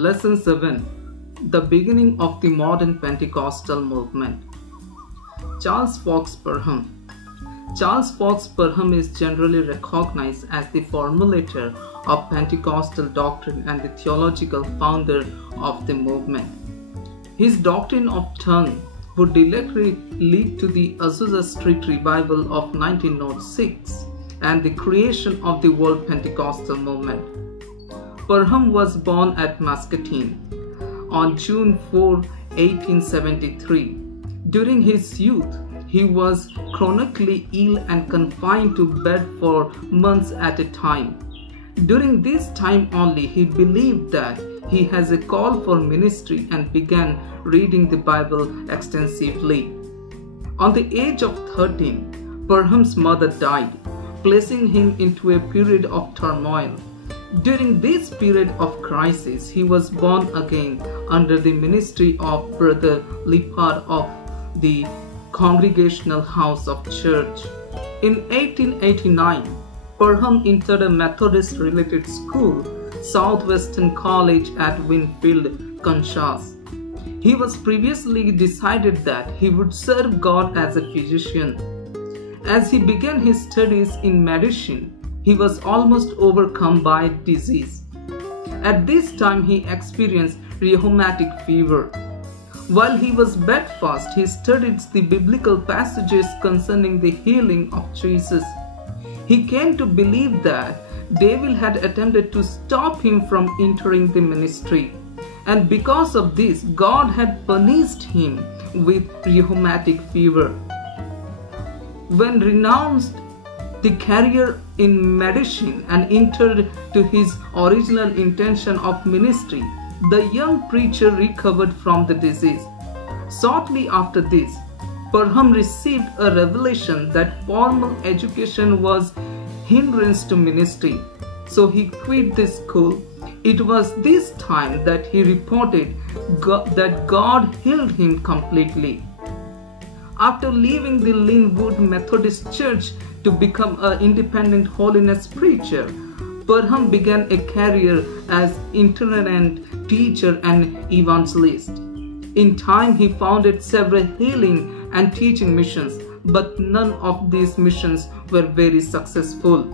Lesson 7. The beginning of the modern Pentecostal movement. Charles Fox Parham. Charles Fox Parham is generally recognized as the formulator of Pentecostal doctrine and the theological founder of the movement. His doctrine of tongue would directly lead to the Azusa Street revival of 1906 and the creation of the World Pentecostal movement. Parham was born at Muscatine on June 4, 1873. During his youth, he was chronically ill and confined to bed for months at a time. During this time only, he believed that he has a call for ministry and began reading the Bible extensively. On the age of 13, Parham's mother died, placing him into a period of turmoil. During this period of crisis, he was born again under the ministry of Brother Lippard of the Congregational House of Church. In 1889, Parham entered a Methodist-related school, Southwestern College at Winfield, Kansas. He was previously decided that he would serve God as a physician. As he began his studies in medicine, he was almost overcome by disease. At this time, he experienced rheumatic fever. While he was bedfast, he studied the biblical passages concerning the healing of Jesus. He came to believe that devil had attempted to stop him from entering the ministry, and because of this, God had punished him with rheumatic fever. When renounced the career in medicine and entered to his original intention of ministry, the young preacher recovered from the disease. Shortly after this, Parham received a revelation that formal education was hindrance to ministry, so he quit the school. It was this time that he reported that God healed him completely. After leaving the Linwood Methodist Church to become an independent holiness preacher, Parham began a career as itinerant teacher and evangelist. In time, he founded several healing and teaching missions, but none of these missions were very successful.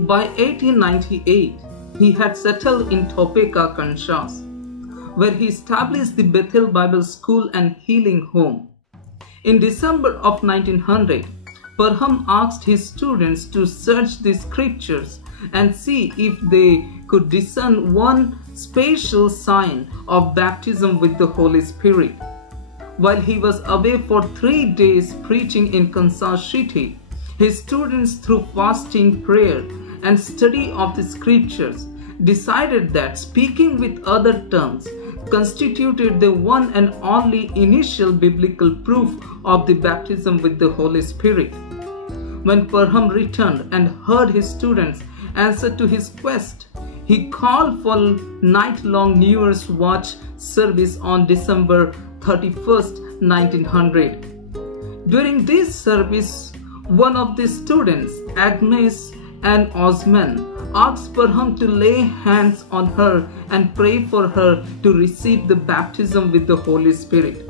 By 1898, he had settled in Topeka, Kansas, where he established the Bethel Bible School and Healing Home. In December of 1900, Parham asked his students to search the scriptures and see if they could discern one special sign of baptism with the Holy Spirit. While he was away for 3 days preaching in Kansas City, his students, through fasting, prayer, and study of the scriptures, decided that speaking with other tongues constituted the one and only initial biblical proof of the baptism with the Holy Spirit. When Parham returned and heard his students answer to his quest, he called for night-long New Year's watch service on December 31st, 1900. During this service, one of the students, Agnes Ann Osman, asked Parham to lay hands on her and pray for her to receive the baptism with the Holy Spirit.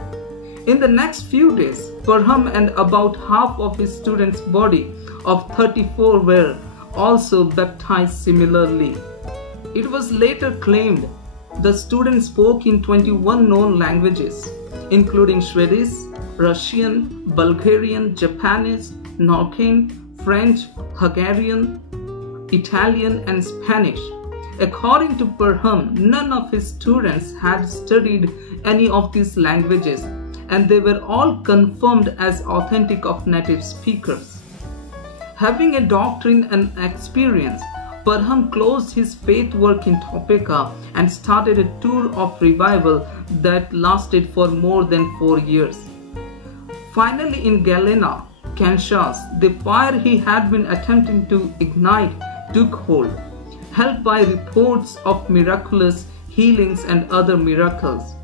In the next few days, Parham and about half of his students' body of 34 were also baptized similarly. It was later claimed the students spoke in 21 known languages, including Swedish, Russian, Bulgarian, Japanese, Norwegian, French, Hungarian, Italian, and Spanish. According to Parham, none of his students had studied any of these languages, and they were all confirmed as authentic of native speakers. Having a doctrine and experience, Parham closed his faith work in Topeka and started a tour of revival that lasted for more than 4 years. Finally, in Galena, Kansas, the fire he had been attempting to ignite took hold, helped by reports of miraculous healings and other miracles.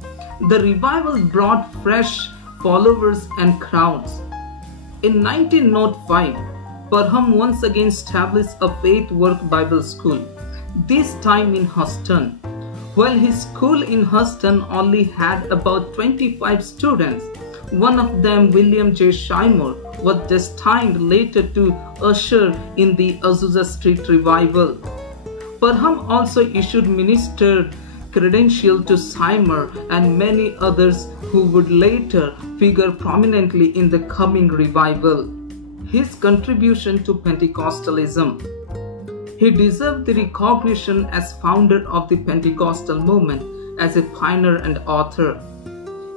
The revival brought fresh followers and crowds. In 1905, Parham once again established a faith work Bible school, this time in Houston. While his school in Houston only had about 25 students, one of them, William J. Seymour, was destined later to usher in the Azusa Street revival. Parham also issued minister credential to Seymour and many others who would later figure prominently in the coming revival. His contribution to Pentecostalism. He deserved the recognition as founder of the Pentecostal movement as a pioneer and author.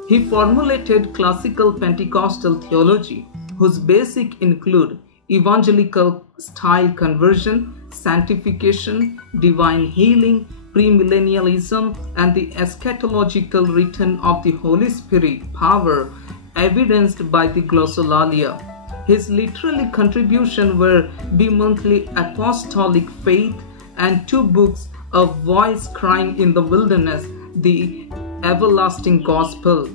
He formulated classical Pentecostal theology, whose basics include evangelical style conversion, sanctification, divine healing, premillennialism, and the eschatological return of the Holy Spirit power evidenced by the glossolalia. His literary contributions were Bimonthly Apostolic Faith and two books, A Voice Crying in the Wilderness, The Everlasting Gospel.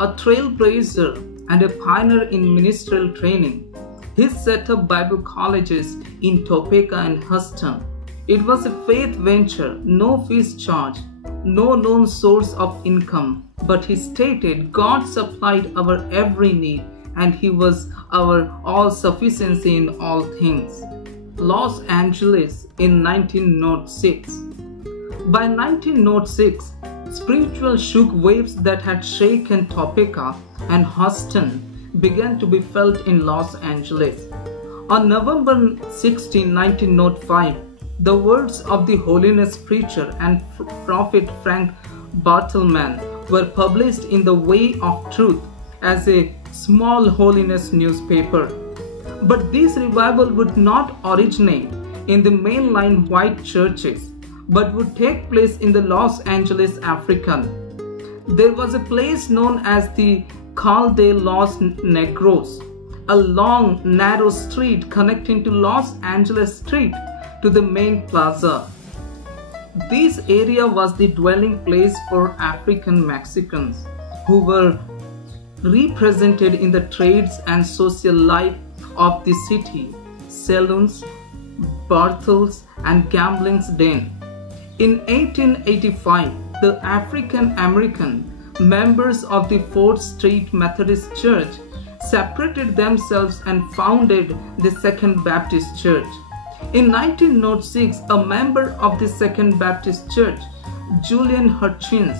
A trailblazer and a pioneer in ministerial training, he set up Bible colleges in Topeka and Houston. It was a faith venture, no fees charged, no known source of income, but he stated God supplied our every need and he was our all-sufficiency in all things. Los Angeles in 1906. By 1906, spiritual shook waves that had shaken Topeka and Houston began to be felt in Los Angeles. On November 16, 1905, the words of the holiness preacher and prophet Frank Bartleman were published in The Way of Truth as a small holiness newspaper. But this revival would not originate in the mainline white churches, but would take place in the Los Angeles African. There was a place known as the Calle de los Negros, a long, narrow street connecting to Los Angeles Street to the main plaza. This area was the dwelling place for African Mexicans who were represented in the trades and social life of the city, saloons, brothels, and gambling's den. In 1885, the African American members of the 4th Street Methodist Church separated themselves and founded the Second Baptist Church. In 1906, a member of the Second Baptist Church, Julian Hutchins,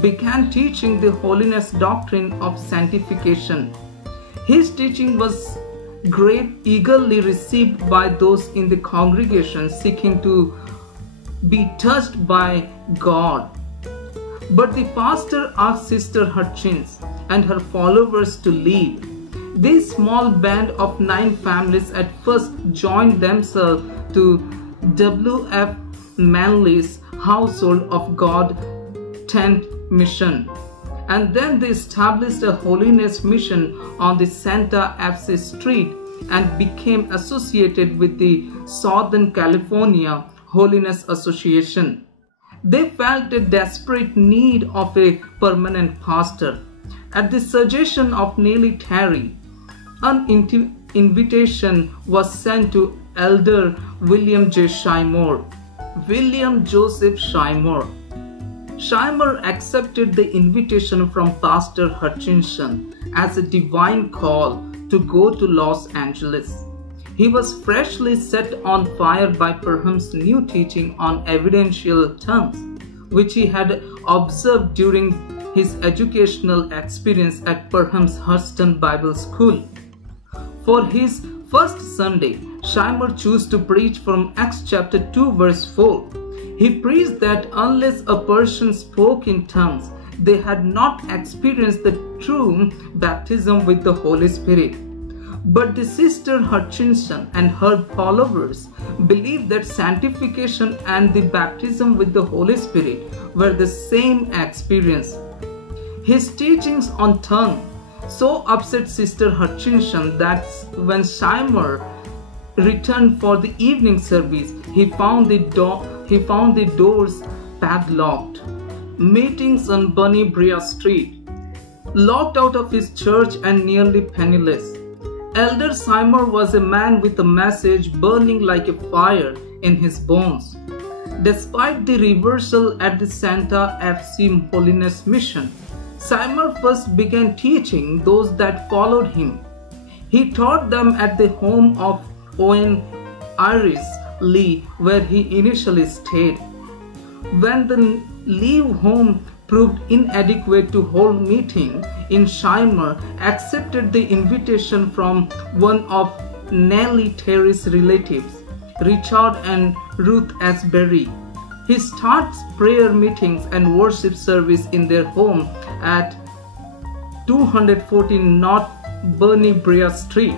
began teaching the holiness doctrine of sanctification. His teaching was eagerly received by those in the congregation seeking to be touched by God. But the pastor asked Sister Hutchins and her followers to leave. This small band of 9 families at first joined themselves to W.F. Manley's Household of God tent mission, and then they established a holiness mission on the Santa Fe Street and became associated with the Southern California Holiness Association. They felt a desperate need of a permanent pastor. At the suggestion of Nellie Terry, an invitation was sent to Elder William J. Seymour. William Joseph Seymour. Seymour accepted the invitation from Pastor Hutchinson as a divine call to go to Los Angeles. He was freshly set on fire by Parham's new teaching on evidential tongues, which he had observed during his educational experience at Parham's Houston Bible School. For his first Sunday, Seymour chose to preach from Acts chapter 2 verse 4. He preached that unless a person spoke in tongues, they had not experienced the true baptism with the Holy Spirit. But the Sister Hutchinson and her followers believed that sanctification and the baptism with the Holy Spirit were the same experience. His teachings on tongue so upset Sister Hutchinson that when Seymour returned for the evening service, he found the doors padlocked. Meetings on Bunny Brea Street. Locked out of his church and nearly penniless. Elder Seymour was a man with a message burning like a fire in his bones. Despite the reversal at the Santa FC Holiness Mission, Seymour first began teaching those that followed him. He taught them at the home of Owen Iris Lee, where he initially stayed. When the Lee home proved inadequate to hold meeting, Seymour accepted the invitation from one of Nellie Terry's relatives, Richard and Ruth Asbury. He starts prayer meetings and worship service in their home at 214 North Bernie Brea Street.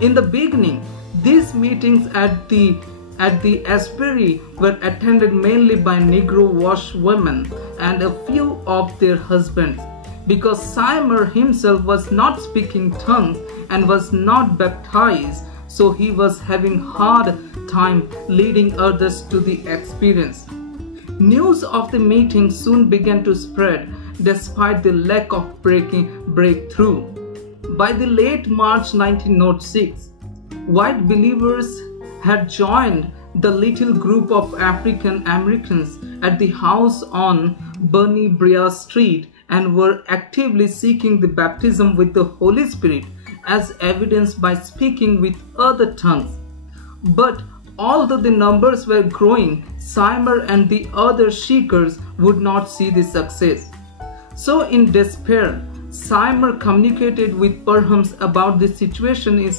In the beginning, these meetings at the Asbury were attended mainly by Negro washwomen and a few of their husbands. Because Seymour himself was not speaking tongues and was not baptized, so he was having hard time leading others to the experience. News of the meeting soon began to spread despite the lack of breakthrough. By the late March 1906, white believers had joined the little group of African Americans at the house on Bernie Brea Street and were actively seeking the baptism with the Holy Spirit, as evidenced by speaking with other tongues. But although the numbers were growing, Seymour and the other seekers would not see the success. So in despair, Seymour communicated with Parham about the situation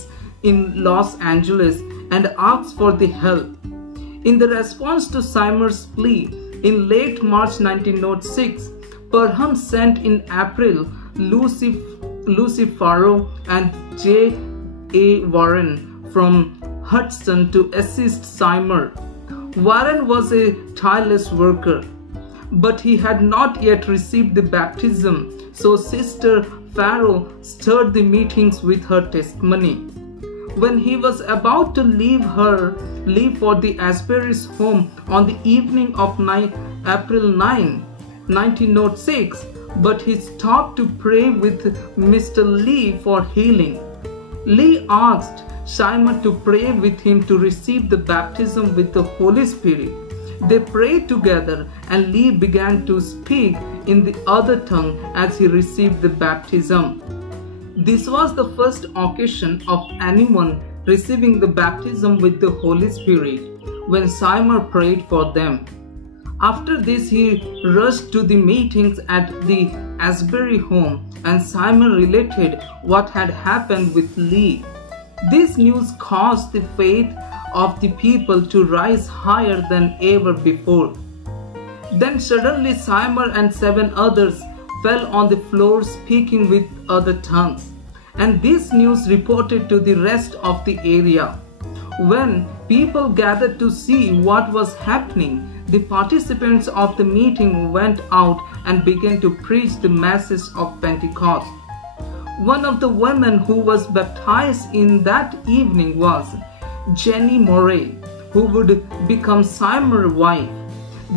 in Los Angeles and asked for the help. In the response to Seymour's plea, in late March 1906, Parham sent in April Lucy Farrow and J. A. Warren from Hudson to assist Seymour. Warren was a tireless worker, but he had not yet received the baptism, so Sister Farrow stirred the meetings with her testimony. When he was about to leave for the Asbury's home on the evening of April 9, 1906, but he stopped to pray with Mr. Lee for healing. Lee asked Seymour to pray with him to receive the baptism with the Holy Spirit. They prayed together and Lee began to speak in the other tongue as he received the baptism. This was the first occasion of anyone receiving the baptism with the Holy Spirit when Seymour prayed for them. After this, he rushed to the meetings at the Asbury home and Seymour related what had happened with Lee. This news caused the faith of the people to rise higher than ever before. Then suddenly Seymour and 7 others fell on the floor speaking with other tongues, and this news reported to the rest of the area. When people gathered to see what was happening, the participants of the meeting went out and began to preach the message of Pentecost. One of the women who was baptized in that evening was Jenny Morey, who would become Seymour's wife.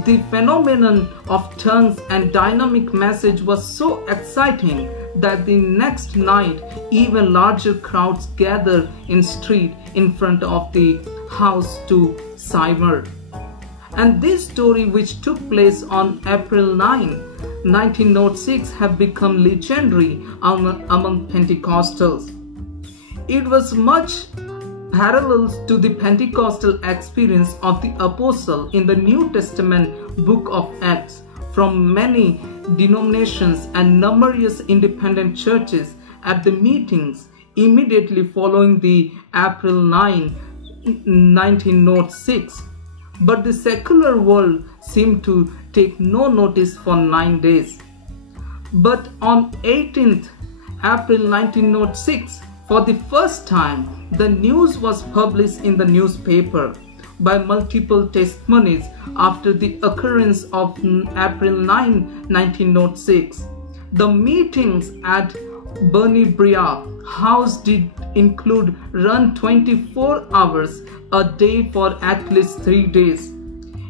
The phenomenon of tongues and dynamic message was so exciting that the next night even larger crowds gathered in street in front of the house to Seymour. And this story, which took place on April 9, 1906, have become legendary among Pentecostals. It was much parallels to the Pentecostal experience of the apostle in the New Testament book of Acts. From many denominations and numerous independent churches at the meetings immediately following the April 9, 1906. But the secular world seemed to take no notice for 9 days. But on 18th April 1906, for the first time, the news was published in the newspaper by multiple testimonies after the occurrence of April 9, 1906. The meetings at Bernie Brea House did include run 24 hours a day for at least 3 days.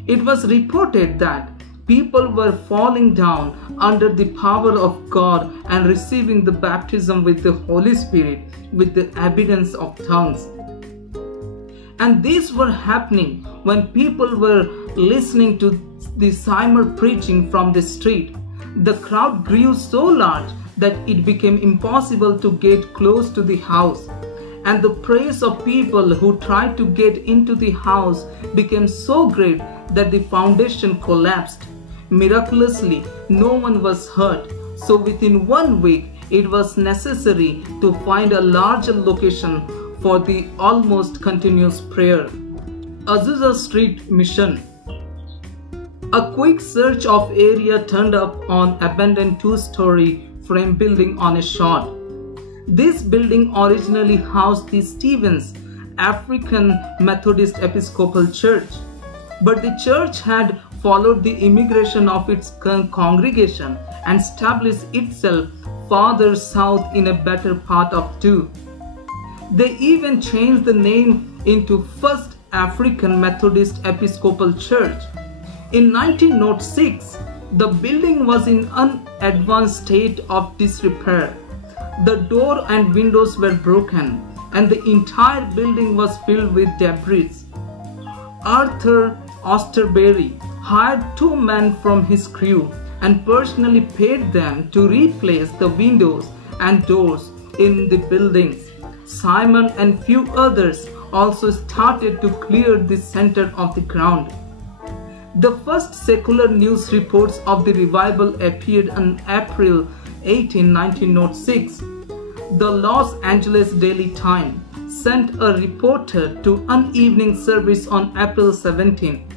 It was reported that people were falling down under the power of God and receiving the baptism with the Holy Spirit with the evidence of tongues. And these were happening when people were listening to the Seymour preaching from the street. The crowd grew so large that it became impossible to get close to the house. And the praise of people who tried to get into the house became so great that the foundation collapsed. Miraculously, no one was hurt. So within 1 week, it was necessary to find a larger location for the almost continuous prayer. Azusa Street Mission. A quick search of area turned up on abandoned 2-story frame building on a shot. This building originally housed the Stevens African Methodist Episcopal Church, but the church had followed the immigration of its congregation and established itself farther south in a better part of 2. They even changed the name into First African Methodist Episcopal Church. In 1906, the building was in an advanced state of disrepair. The door and windows were broken, and the entire building was filled with debris. Arthur Osterberry hired 2 men from his crew and personally paid them to replace the windows and doors in the buildings. Simon and few others also started to clear the center of the ground. The first secular news reports of the revival appeared on April 18, 1906. The Los Angeles Daily Times sent a reporter to an evening service on April 17,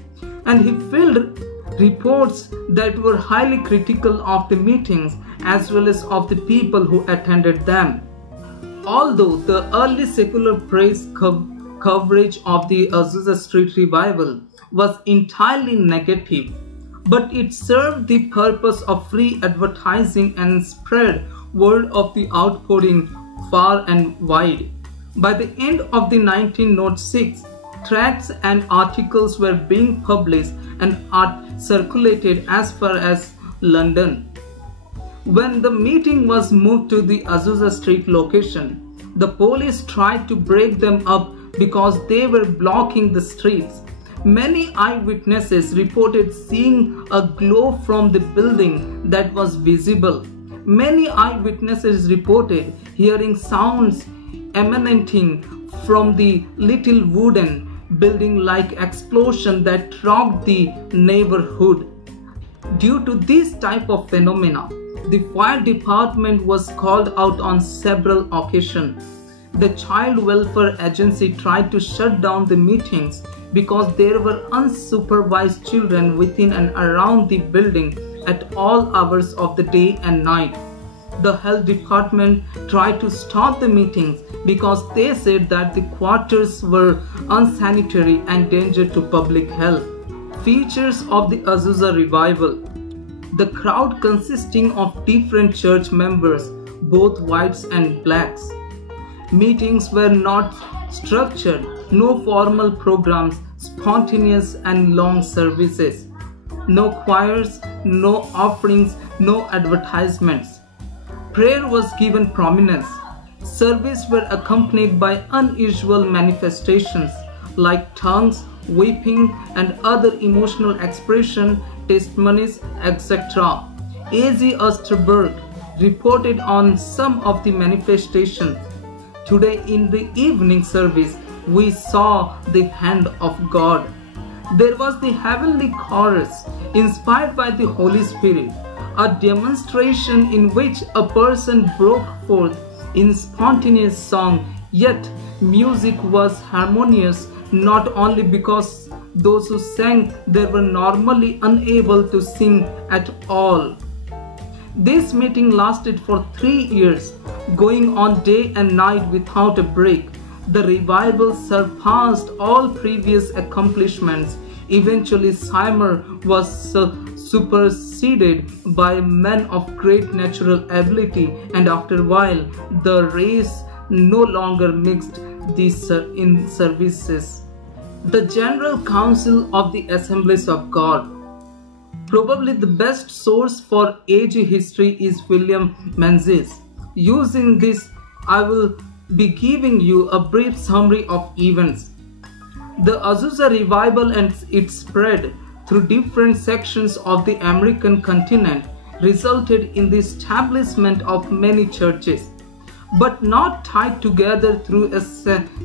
and he filled reports that were highly critical of the meetings as well as of the people who attended them. Although the early secular press coverage of the Azusa Street revival was entirely negative, but it served the purpose of free advertising and spread word of the outpouring far and wide. By the end of the 1906, tracts and articles were being published and circulated as far as London. When the meeting was moved to the Azusa Street location, the police tried to break them up because they were blocking the streets. Many eyewitnesses reported seeing a glow from the building that was visible. Many eyewitnesses reported hearing sounds emanating from the little wooden building-like explosion that rocked the neighborhood. Due to this type of phenomena, the fire department was called out on several occasions. The Child Welfare Agency tried to shut down the meetings because there were unsupervised children within and around the building at all hours of the day and night. The health department tried to stop the meetings because they said that the quarters were unsanitary and danger to public health. Features of the Azusa revival. The crowd consisting of different church members, both whites and blacks. Meetings were not structured, no formal programs, spontaneous and long services. No choirs, no offerings, no advertisements. Prayer was given prominence. Services were accompanied by unusual manifestations like tongues, weeping, and other emotional expression, testimonies, etc. A.Z. Osterberg reported on some of the manifestations. Today in the evening service, we saw the hand of God. There was the heavenly chorus inspired by the Holy Spirit, a demonstration in which a person broke forth in spontaneous song, yet music was harmonious not only because those who sang there were normally unable to sing at all. This meeting lasted for 3 years, going on day and night without a break. The revival surpassed all previous accomplishments. Eventually, Seymour was superseded by men of great natural ability, and after a while, the race no longer mixed these in services. The General Council of the Assemblies of God. Probably the best source for AG history is William Menzies. Using this, I will be giving you a brief summary of events. The Azusa revival and its spread through different sections of the American continent resulted in the establishment of many churches, but not tied together through a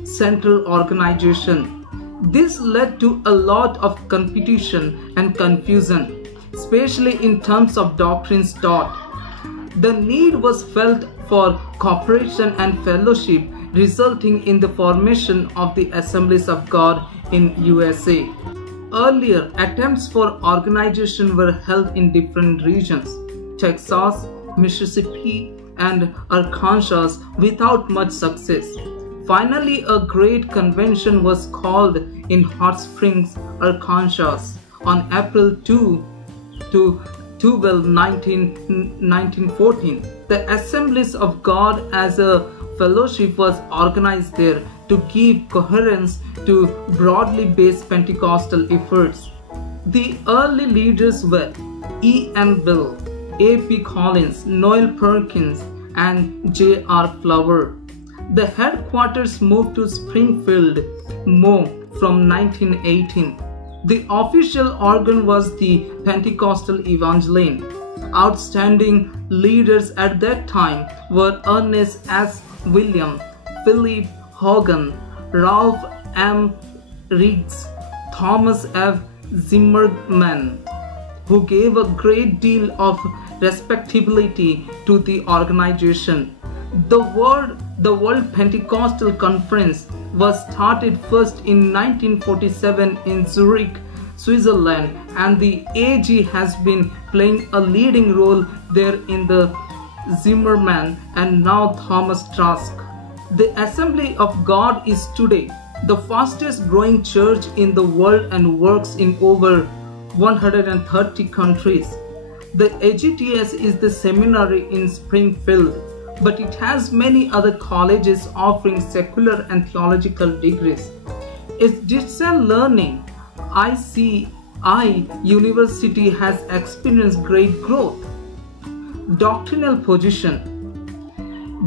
central organization. This led to a lot of competition and confusion, especially in terms of doctrines taught. The need was felt for cooperation and fellowship, resulting in the formation of the Assemblies of God in USA. Earlier, attempts for organization were held in different regions, Texas, Mississippi, and Arkansas, without much success. Finally, a great convention was called in Hot Springs, Arkansas on April 2 to 12, 1914. The Assemblies of God as a fellowship was organized there to give coherence to broadly based Pentecostal efforts. The early leaders were E. M. Bill, A. P. Collins, Noel Perkins, and J. R. Flower. The headquarters moved to Springfield, Mo. from 1918. The official organ was the Pentecostal Evangeline. Outstanding leaders at that time were Ernest S. William, Philip Hogan, Ralph M. Riggs, Thomas F. Zimmerman, who gave a great deal of respectability to the organization. The World Pentecostal Conference was started first in 1947 in Zurich, Switzerland, and the AG has been playing a leading role there in the Zimmerman and now Thomas Trask. The Assembly of God is today the fastest growing church in the world and works in over 130 countries. The AGTS is the seminary in Springfield, but it has many other colleges offering secular and theological degrees. Its distance learning ICI University has experienced great growth. Doctrinal position.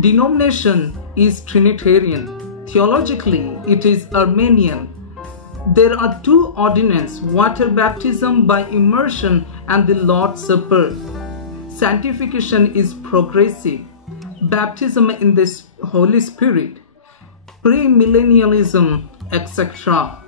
Denomination is Trinitarian. Theologically, it is Arminian. There are two ordinances, water baptism by immersion and the Lord's Supper. Sanctification is progressive. Baptism in the Holy Spirit. Premillennialism, etc.